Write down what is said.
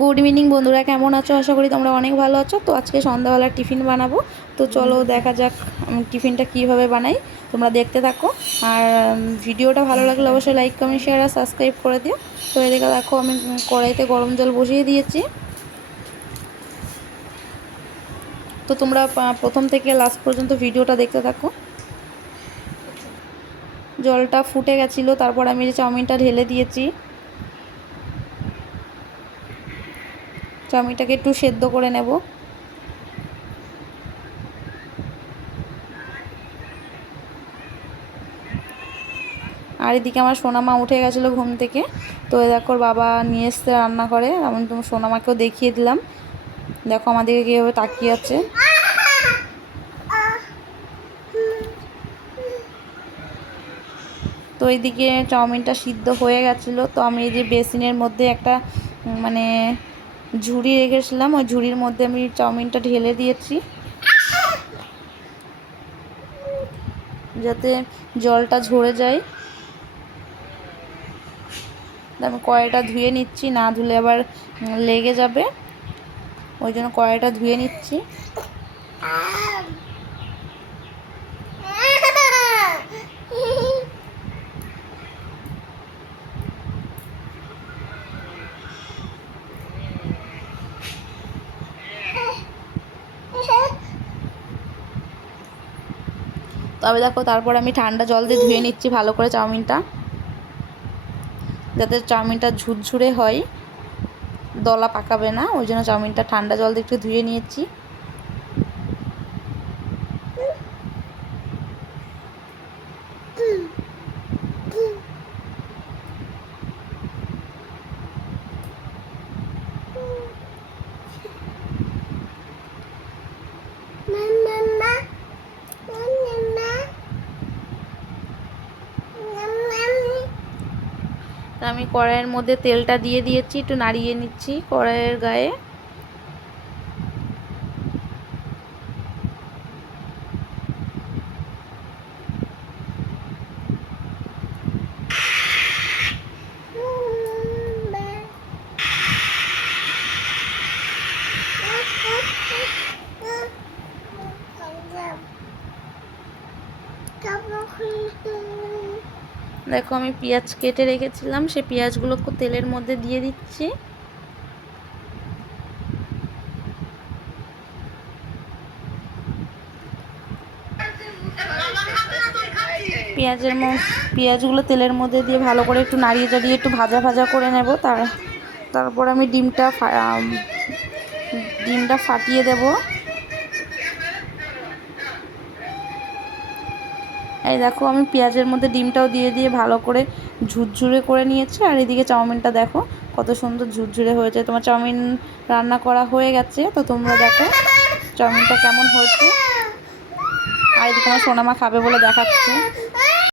Good evening বন্ধুরা, কেমন আছো? আশা করি তোমরা অনেক ভালো আছো। তো আজকে সন্ধ্যাবেলার টিফিন বানাবো, তো চলো দেখা যাক টিফিনটা কীভাবে বানাই। তোমরা দেখতে থাকো, আর ভিডিওটা ভালো লাগলে অবশ্যই লাইক কমেন্ট শেয়ার আর সাবস্ক্রাইব করে দিও। তো এদিকে দেখো আমি কড়াইতে গরম জল বসিয়ে দিয়েছি। তো তোমরা প্রথম থেকে লাস্ট পর্যন্ত ভিডিওটা দেখতে থাকো। জলটা ফুটে গেছিলো, তারপর আমি চাউমিনটা ঢেলে দিয়েছি। চাউমিনটাকে একটু সেদ্ধ করে নেব। আর এদিকে আমার সোনামা উঠে গেছিলো ঘুম থেকে। তো দেখো বাবা নিয়ে এসছে রান্না করে, আমি তোমার সোনামাকেও দেখিয়ে দিলাম। দেখো আমাদেরকে কীভাবে তাকিয়ে আছে। তো এইদিকে চাউমিনটা সিদ্ধ হয়ে গেছিলো। তো আমি এই যে বেসিনের মধ্যে একটা মানে ঝুড়ি রেখেছিলাম, ওই ঝুড়ির মধ্যে আমি চাউমিনটা ঢেলে দিয়েছি, যাতে জলটা ঝরে যায়। আমি কড়াইটা ধুয়ে নিচ্ছি, না ধুলে আবার লেগে যাবে, ওই জন্য কড়াইটা ধুয়ে নিচ্ছি। তবে দেখো তারপর আমি ঠান্ডা জল দিয়ে ধুয়ে নিচ্ছি ভালো করে চাউমিনটা, যাতে চাউমিনটা ঝুরঝুরে হয়, দলা পাকাবে না। ওই জন্য চাউমিনটা ঠান্ডা জল দিয়ে একটু ধুয়ে নিয়েছি। আমি কড়াইয়ের মধ্যে তেলটা দিয়ে দিয়েছি, একটু নাড়িয়ে নিচ্ছি কড়াইয়ের গায়ে। দেখো আমি পেঁয়াজ কেটে রেখেছিলাম, সেই পেঁয়াজগুলো তেলের মধ্যে দিয়ে দিচ্ছি। পেঁয়াজগুলো তেলের মধ্যে দিয়ে ভালো করে একটু নাড়িয়ে চাড়িয়ে একটু ভাজা ভাজা করে নেব। তারপর আমি ডিমটা ফাটিয়ে দেব। এই দেখো আমি পেঁয়াজের মধ্যে ডিমটাও দিয়ে দিয়ে ভালো করে ঝুরঝুরে করে নিয়েছি। আর এদিকে চাউমিনটা দেখো কত সুন্দর ঝুরঝুরে হয়েছে। তোমার চাউমিন রান্না করা হয়ে গেছে, তো তোমরা দেখো চাউমিনটা কেমন হয়েছে। আর এদিকে আমার সোনামা খাবে বলে দেখাচ্ছে।